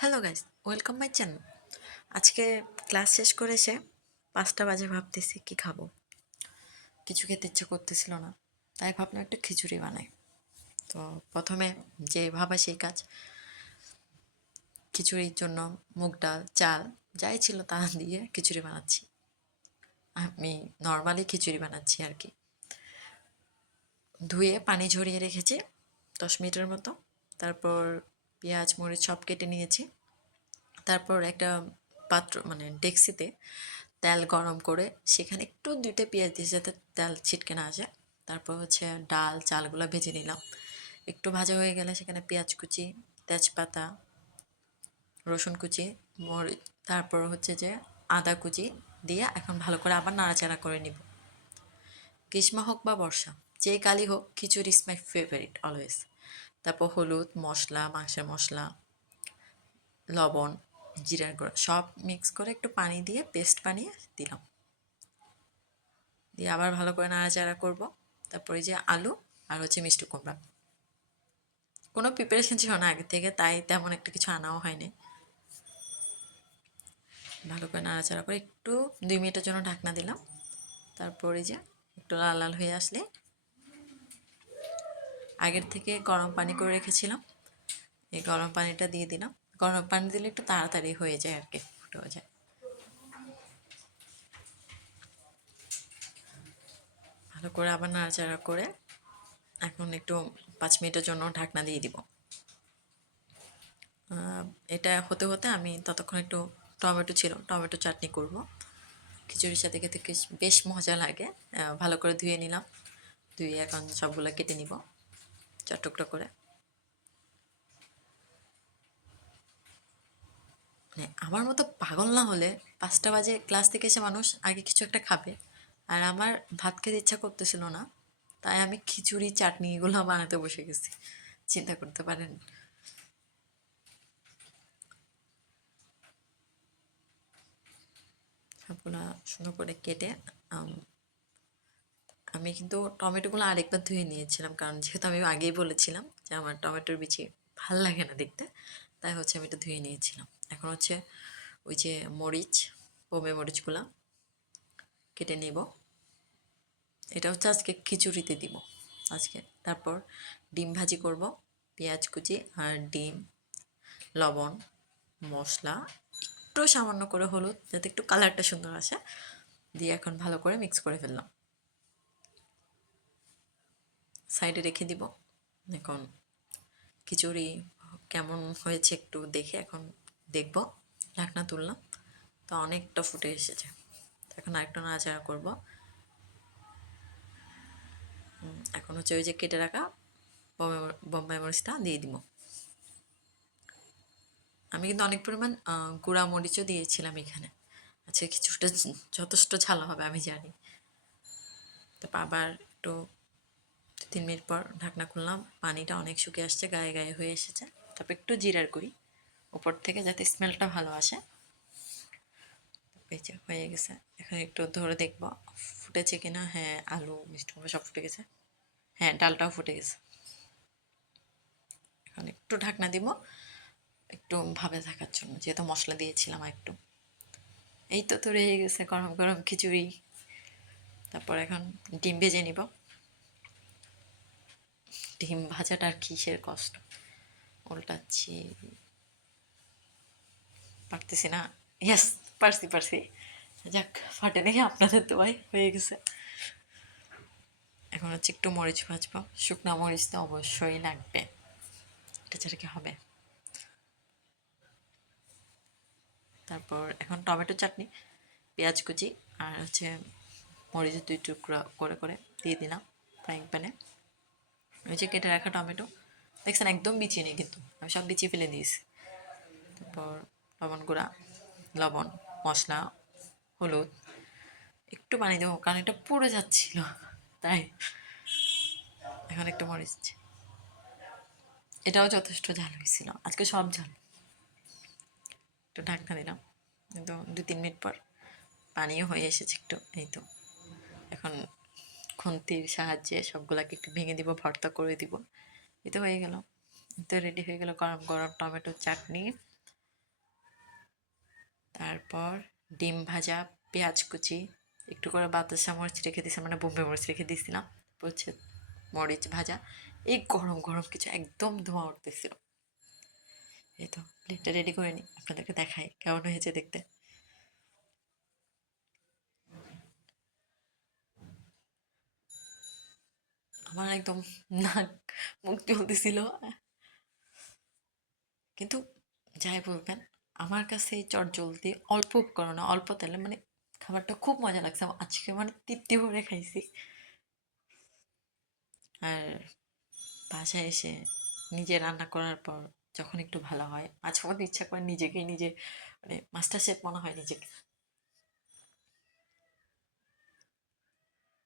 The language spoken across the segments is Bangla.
Hello guys, welcome my channel. আজকে ক্লাস শেষ করে এসে ৫টা বাজে ভাবতেছি কি খাবো। কিছু খেতে ইচ্ছে করতেছিল না, তাই ভাবলাম একটা খিচুড়ি বানাই। তো প্রথমে যে ভাবা সেই কাজ। খিচুড়ির জন্য মুগ ডাল, চাল যাই ছিল তা দিয়ে খিচুড়ি বানাচ্ছি। আমি নর্মালি খিচুড়ি বানাচ্ছি আর কি। ধুয়ে পানি ঝরিয়ে রেখেছি 10 মিনিটের মতো। তারপর পেঁয়াজ মরিচ সব কেটে নিয়েছি। তারপর একটা পাত্র মানে ডেক্সিতে তেল গরম করে সেখানে একটু 2টা পেঁয়াজ দিয়ে যাতে তেল ছিটকে না আসে। তারপর হচ্ছে ডাল চালগুলো ভেজে নিলাম। একটু ভাজা হয়ে গেলে সেখানে পেঁয়াজ কুচি, তেজপাতা, রসুন কুচি, মরিচ, তারপর হচ্ছে যে আদা কুচি দিয়ে এখন ভালো করে আবার নাড়াচাড়া করে নিব। গ্রীষ্ম হোক বা বর্ষা, যে কালই হোক খিচুড়ি ইজ মাই ফেভারিট অলওয়েজ। তারপর হলুদ মশলা, মাংসের মশলা, লবণ, জিরার গুঁড়া সব মিক্স করে একটু পানি দিয়ে পেস্ট বানিয়ে দিলাম। দিয়ে আবার ভালো করে নাড়াচাড়া করব। তারপরে যে আলু আর হচ্ছে মিষ্টি কুমড়া, কোনো প্রিপারেশন ছিল না আগে থেকে, তাই তেমন একটা কিছু আনাও হয়নি। ভালো করে নাড়াচাড়া করে একটু 2 মিনিটের জন্য ঢাকনা দিলাম। তারপরে যে একটু লাল লাল হয়ে আসলে আগের থেকে গরম পানি করে রেখেছিলাম, এই গরম পানিটা দিয়ে দিলাম। গরম পানি দিলে একটু তাড়াতাড়ি হয়ে যায় আর কি, ফুটেও যায়। ভালো করে আবার নাড়াচাড়া করে এখন একটু 5 মিনিটের জন্য ঢাকনা দিয়ে দিব। এটা হতে হতে আমি ততক্ষণ একটু টমেটো ছিল, টমেটো চাটনি করব। খিচুড়ির সাথে খেতে বেশ মজা লাগে। ভালো করে ধুয়ে নিলাম। ধুয়ে এখন সবগুলো কেটে নিব চার টুকরো করে। মানে আমার মতো পাগল না হলে 5টা বাজে ক্লাস থেকে এসে মানুষ আগে কিছু একটা খাবে, আর আমার ভাত খেতে ইচ্ছা করতেছিল না, তাই আমি খিচুড়ি চাটনি এগুলো বানাতে বসে গেছি। চিন্তা করতে পারেন। সবগুলা সুন্দর করে কেটে আমি কিন্তু টমেটোগুলো আরেকবার ধুয়ে নিয়েছিলাম, কারণ যেহেতু আমি আগেই বলেছিলাম যে আমার টমেটোর বিচি ভাল লাগে না দেখতে, তাই হচ্ছে আমি এটা ধুয়ে নিয়েছিলাম। এখন হচ্ছে ওই যে মরিচ, পমে মরিচগুলা কেটে নেব। এটা হচ্ছে আজকে খিচুড়িতে দিব আজকে। তারপর ডিম ভাজি করব, পেঁয়াজ কুচি আর ডিম, লবণ, মশলা, একটু সামান্য করে হলুদ যাতে একটু কালারটা সুন্দর আসে, দিয়ে এখন ভালো করে মিক্স করে ফেললাম। সাইডে রেখে দিব। এখন খিচুড়ি কেমন হয়েছে একটু দেখে এখন দেখব। ঢাকনা তুললাম, তো অনেকটা ফুটে এসেছে। এখন আরেকটু নাড়াচাড়া করব। এখন হচ্ছে ওই যে কেটে রাখা বোম্বাই মরিচটা দিয়ে দিব। আমি কিন্তু অনেক পরিমাণ গুঁড়া মরিচও দিয়েছিলাম এখানে। আচ্ছা, কিছুটা যথেষ্ট ঝাল হবে আমি জানি। তারপর আবার একটু 2-3 মিনিট পর ঢাকনা খুললাম। পানিটা অনেক শুকিয়ে আসছে, গায়ে গায়ে হয়ে এসেছে। তারপর একটু জিরার গুঁড়ি উপর থেকে যাতে স্মেলটা ভালো আসে। এই যে হয়ে গেছে। এখন একটু ধরে দেখবো ফুটেছে কিনা। হ্যাঁ, আলু মিষ্টি কুমড়া সব ফুটে গেছে। হ্যাঁ, ডালটাও ফুটে গেছে। এখন একটু ঢাকনা দিব একটু ভাবে থাকার জন্য, যেহেতু মশলা দিয়েছিলাম আর একটু। এই তো তৈরি হয়ে গেছে গরম গরম খিচুড়ি। তারপর এখন ডিম ভেজে নিব। ডিম ভাজাটার কিসের কষ্ট, উল্টাচ্ছি, পারতেছি না। ইয়াস, পারছি পারছি। যাক, ফাটে দেখে আপনাদের দোয়াই হয়ে গেছে। এখন হচ্ছে একটু মরিচ ভাজবো, শুকনো মরিচ তো অবশ্যই লাগবে, এটা ছাড়া কি হবে। তারপর এখন টমেটো চাটনি, পেঁয়াজ কুচি আর হচ্ছে মরিচ 2 টুকরো করে করে দিয়ে দিলাম ফ্রাইং প্যানে। ওই যে কেটে রাখা টমেটো দেখছেন, একদম বিছিয়ে নেই কিন্তু, আমি সব বিছিয়ে ফেলে দিয়েছি। তারপর লবণ গুঁড়া, লবণ, মশলা, হলুদ, একটু পানি দেবো কারণ এটা পুড়ে যাচ্ছিল, তাই। এখন একটু মরিচ, এটাও যথেষ্ট ঝাল হয়েছিল, আজকে সব ঝাল। একটু ঢাকনা দিলাম, কিন্তু 2-3 মিনিট পর পানিও হয়ে এসেছে একটু। এই তো এখন খুন্তির সাহায্যে সবগুলাকে একটু ভেঙে দিব, ভর্তা করে দিব। এই তো হয়ে গেল। তো রেডি হয়ে গেল গরম গরম টমেটো চাটনি তারপর ডিম ভাজা, পেঁয়াজ কুচি, একটু করে বাতাসা মরিচ রেখে দিয়েছিলাম, মানে বোম্বে মরিচ রেখে দিয়েছিলাম, বুঝছে, মরিচ ভাজা। এই গরম গরম কিছু একদম ধোঁয়া উঠতেছিল। এই তো প্লেটটা রেডি করে নিই, আপনাদেরকে দেখাই কেমন হয়েছে দেখতে। আমার একদম নাক মুখ জ্বলতেছিল, কিন্তু যাই বলবেন, আমার কাছে এই চটজলদি অল্প উপকরণে অল্প তেলে মানে খাবারটা খুব মজা লাগছে আজকে, মানে তৃপ্তি ভরে খাইছি। আর বাসায় এসে নিজে রান্না করার পর যখন একটু ভালো হয়, মাঝে মধ্যে ইচ্ছা করে নিজেকে নিজে, মানে মাস্টার শেফ মনে হয় নিজেকে।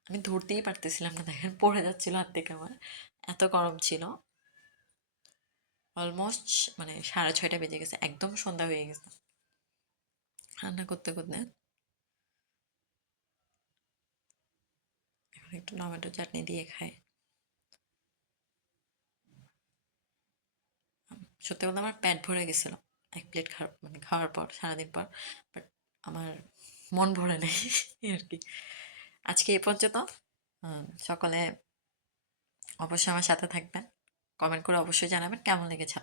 আমি ধরতেই পারতেছিলাম না, দেখেন পড়ে যাচ্ছিল হাত থেকে আমার, এত গরম ছিল। অলমোস্ট মানে 6:30 বেজে গেছে, একদম সন্ধ্যা হয়ে গেছে রান্না করতে করতে। এখন একটু টমেটো চাটনি দিয়ে খাই। সত্যি বলতে আমার পেট ভরে গেছিল এক প্লেট খাওয়ার, মানে খাওয়ার পর, সারাদিন পর। বাট আমার মন ভরে নেই এই আর কি। আজকে এই পর্যন্ত। সকালে অবশ্যই আমার সাথে থাকবেন, কমেন্ট করে অবশ্যই জানাবেন কেমন লেগেছে।